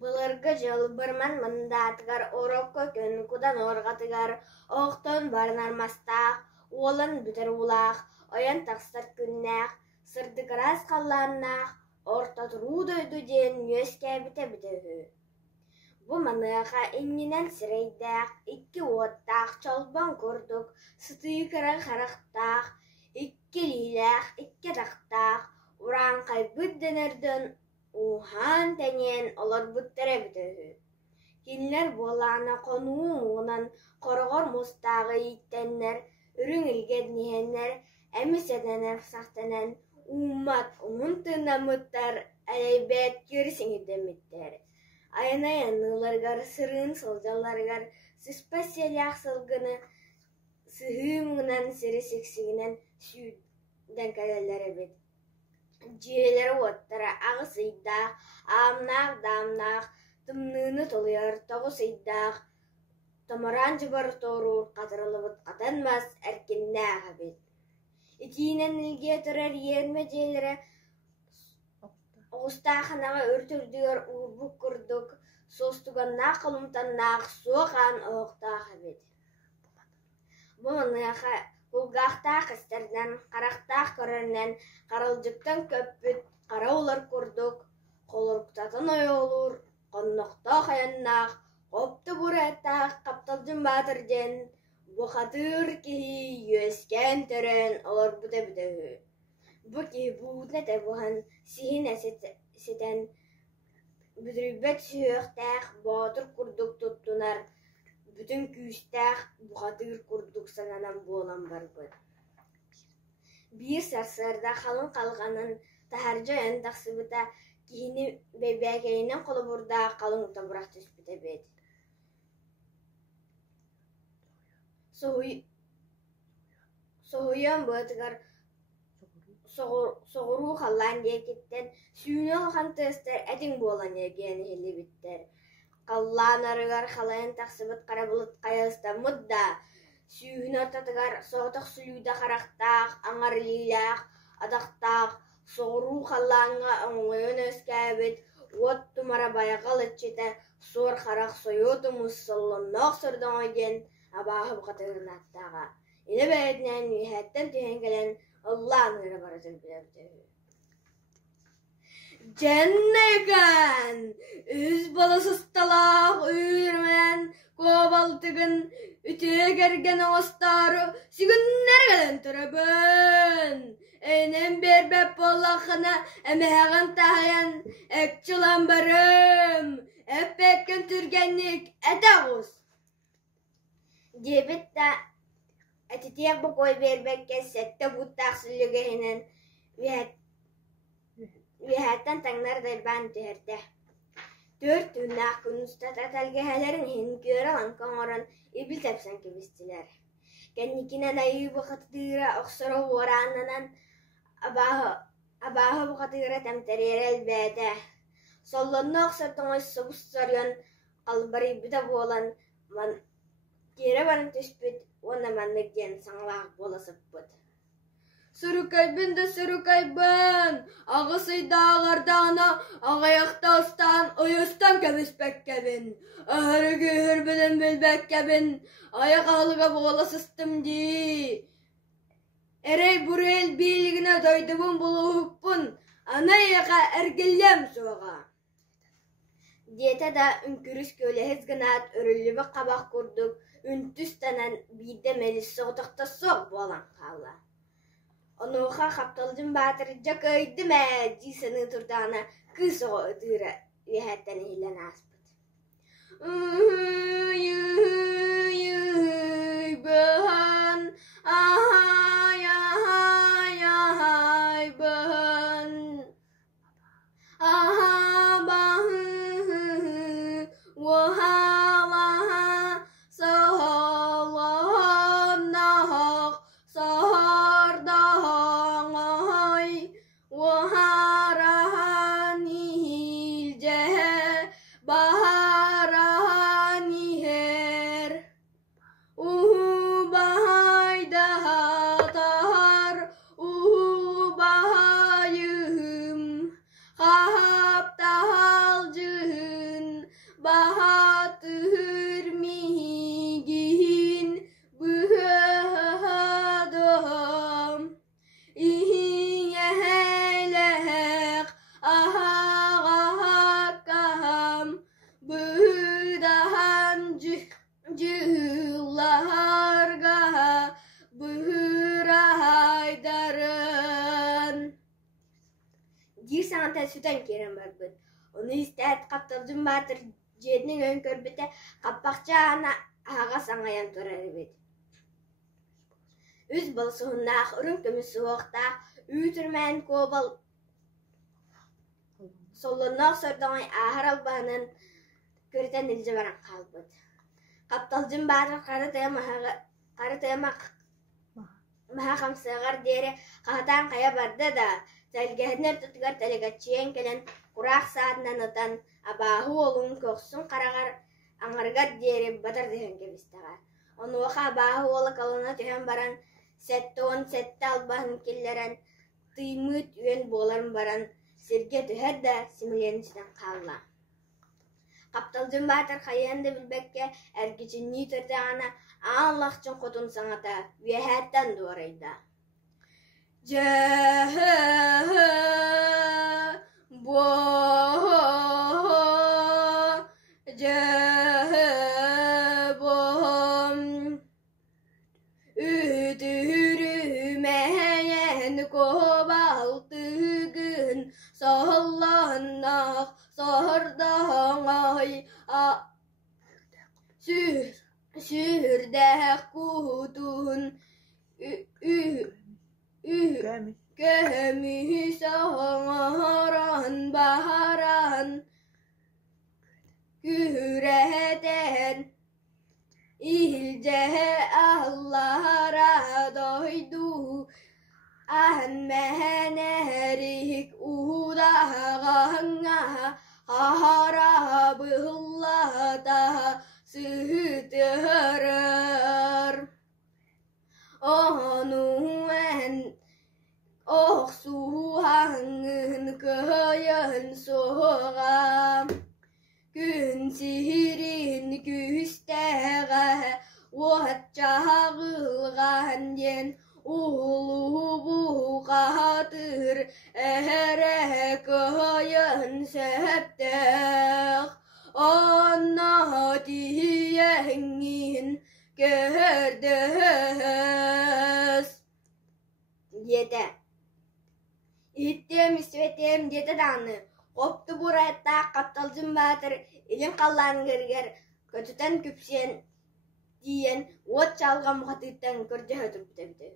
Былыргы жыл бырман мындатыгар орокко көн кудан оргатыгар оқтон барнармастақ, олын бүтір улақ, оян тақстар күннақ, сырдыгарас қалланнақ, орта тұру дойду ден өске біте-біте. Бу маныға иннинен сірейдақ, икки оттақ, чолбан көрдік, сытыйкара қарақтақ, икки лилақ, икки тақтақ, уран қайбыт денерден ухан тәнен олар бүттері біті. Кинлер болана қонуы оңынан қорғыр мұстағы иттеннер, үрің илгеднехеннер, әміседенер сақтанан, умат оңын тынамыттар, әлейбет көрісіңі деметтер. Айна-яныларгар, сырын сылжаларгар, сыспаселяқ сылгыны, сыхымынан сірі-сексігінен сүйден кәлелері бет. Жиелері оттара ағы сыйдақ, амнақ, дамнақ, тымныны толыяр, тоғы сыйдақ, томаран жыбар торур, қатырылыбыт қатанмас әркеннәға бет. Итиінен ilге тұрар ерме жиелері оғыстақынаға өртірдігер ұлбық күрдік, состуғаннақ қылымтаннақ соған оқтағы бет. Бұмыныға Бұлғақтақ істерден, қарақтақ көрінен, қарылжықтан көппіт, қара олар көрдік, қолырықтатын ой олыр, қонноқтақ аяннақ, қопты бұраттақ, қапталжын батырден, бұқатыр кейі өскен түрін олар бұты-бұты. Бұ кейі бұғытны тәбіған сихін әсетен, бүдірбет сүйіқтәқ, батыр күрдік тұттынар, бүтін күйістәқ бұғатыр күрдік сананан болан бар бұд. Bir сарсарда қалын қалғанын тахаржа әндақсы бұта кейіні бәбәкейінен қолы бұрда қалын ұтабырақ түспіті бет. Соғуян бұтығар соғыру қалан декеттен сүйіне алған тестер әтің болан егені хелі біттер. Қаллан арығар қалайын тақсыбыт қарабылыт қайылыста мұдда, сүйін ортатығар соғытық сүлүйді қарақтақ, аңар лилақ, адақтақ, соғыру қалланға оңойын өскәбет, от тұмара баяғал етчеті, сор қарақ сойоты мұсылыннақ сұрдың ойден, абағы бұқатығырын аттаға. Ені бәйетінен үйәттен түйен келен Allah'ın öyle barajın bilirdi. Cennekan, üz balasız talaq üyürmen, kobaltıgın, ütüye gergen ağıstarı, sigünler gelen türübün. Eynem berbep bollağına, emeğen tahayan, ekçılan barım, epekken türgenlik, etağız. Debit de, Әтетек бұ қой бербекке сәтті бұттақ сүлігінен вейхаттан таңнардай бән түрді. Төрт түннақ күн ұстат әтәлгәлерін хен көрі ланқан орын ебіл тәпсан кебістілер. Кәнникінен айы бұқытыра ұқсыры оранынан абағы бұқытыра тәмтәрер әлбәді. Солланны ұқсыртың ой сұбыс сорын қалбары бүді болан кері барын түспіт, оны мәннігден саңлақ боласып бұд. Сұрукайбын да сұрукайбын, ағысыйда ағардағына ағаяқта ұстан, ойыстан кәбіспәк кәбін. Ахырығы үрбілін білбәк кәбін, аяқ алыға боласыстым дей. Әрей бұрел бейлігіне дойдыбын бұлы ұқпын, ана яқа әргілем соға. Диета да үнкүріс көлі гынат өрілібі қабақ көрдік, үнтүстанан бейді мәліс соғытықта соқ болан қала. Онуға қапталдың батыр жақ өйді мәді сыны тұрдағына күз соғы ұтыры үйәттен елен аспыд. Баған, ахай, ахай, ахай, баған, ахай, баған, уаха, Tahal jün süten keren barbıt. Onu isteğet Kaptalcın Batır jedinin ön körbüte kappakça ana ağa sangayan turar ebet. Üz balsuhunnaq urun kömü soğuqtaq ütürmen kobal sollunnaq sordağın ahar albanın körten ilce baran kalbıt. Kaptalcın Batır qarı teyamaq maha kamsağar deri qahatan qaya barda da telgehner tutgar telegatçiyen kelen kuraq saatnan otan abahu olun köksun qaragar angargar deri batar dehen kebistagar. Onu waqa abahu ola kalona tühen baran sette albahan killeren tıymıt üyen boların baran sirge tüher da similyençiden qalla. Kaptalcın Batır qayan da bilbekke ergicinni törtağına ağanlaqçın qotun sanata viyahattan doğrayda. Ütürümeyen kobaltıgın sallanaq sordağay sürdek kutun kömü sağaran baharan küreten ilce Allah'a doydu ahmenerik udağına harabıllata sütürür onu en suhangın köyün soğa gün sihirin küsteğe vatçağılgan yen ulu bu katır ere köyün septek anna diyengin gördüz diyete. İttim isvetim diyete danı. Koptu buraya Kaptalcın Batır ilin kallan gerger kötüten küpsiyen diyen ot çalgan muhatitten körce hötüp bite.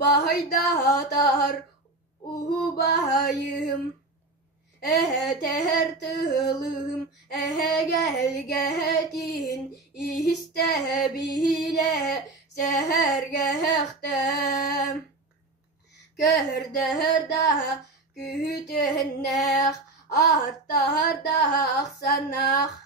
Bahaydatar bayım tertılım gelgetin iste bile sergehtem körder da kütünneh attar da aksanah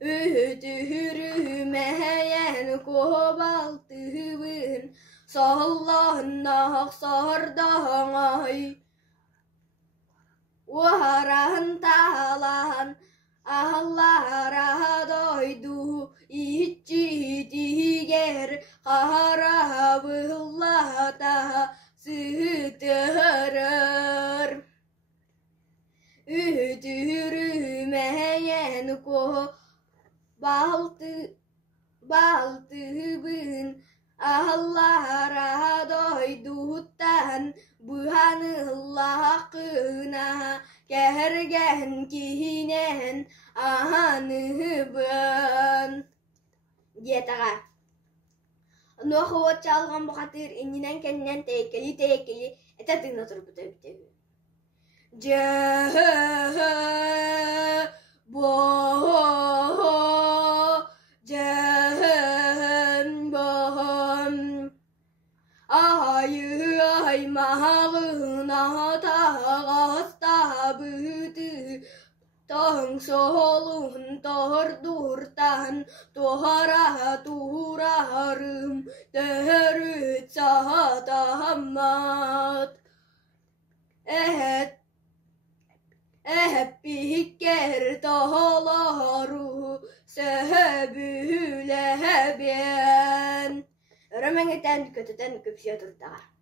ütürümeyen kobaltıbın sallanaq sardağay varan talan Allah'a doydu içi diger harabıllata sütürür ütürümeyen baltıbın Allah'a doyduktan buhanıllah kına gergen kinen anıbın diyetağa. Nuhu çalgan bu katır ininen kendinen tekeli etatın oturup bitebi. Ay mahağına tağasta büyüdü Tağın solun tordurtan Tuhara tuğrarım Dörüt sahatamat Ehbik toholaru Söhbüle ben Örümengeten kötüden küpsüye turtağa.